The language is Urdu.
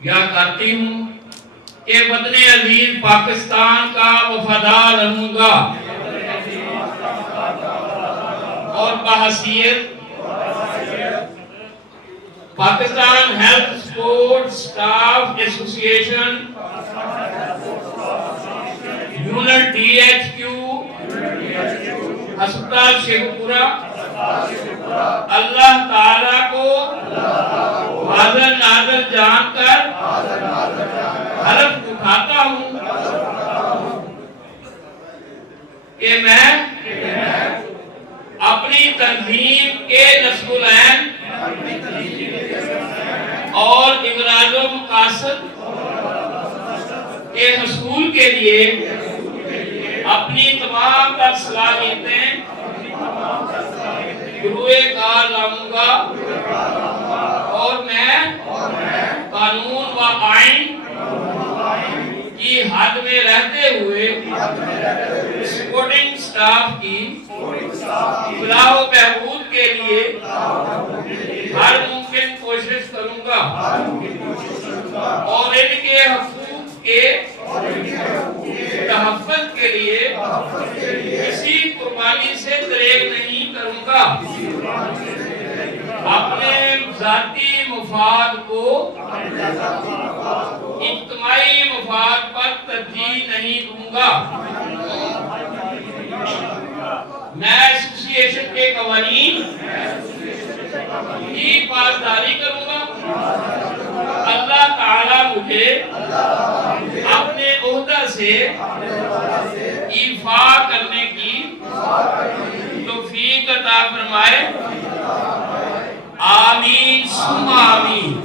یا کرتی ہوں کہ وطن عزیز پاکستان کا وفادار رہوں گا اور بحیثیت پاکستان ہیلتھ سپورٹ سٹاف ایسوسی ایشن یونٹ DHQ ہسپتال شیخوپورا اللہ تعالیٰ کو حاضر ناظر جان کر حلف اٹھاتا ہوں کہ میں اپنی تنظیم کے نصب العین اور امراض و مقاصد کے حصول کے لیے اپنی تمام تر صلاحیتیں بروئے کار لاؤں گا اور میں قانون و آئین کی حد میں رہتے ہوئے سپورٹنگ سٹاف کی فلاح و بہبود کے لیے ہر ممکن کوشش کروں گا اور ان کے حقوق کے تحفظ کے لیے کسی قربانی سے دریغ نہیں کروں گا اپنے ذاتی مفاد کو اجتماعی مفاد پر ترجیح نہیں دوں گا میں ایسوسی ایشن کے قوانین کی پاسداری کروں گا اللہ تعالیٰ مجھے اپنے عہدہ سے ایفا کرنے کی توفیق عطا فرمائے آمین ثم آمین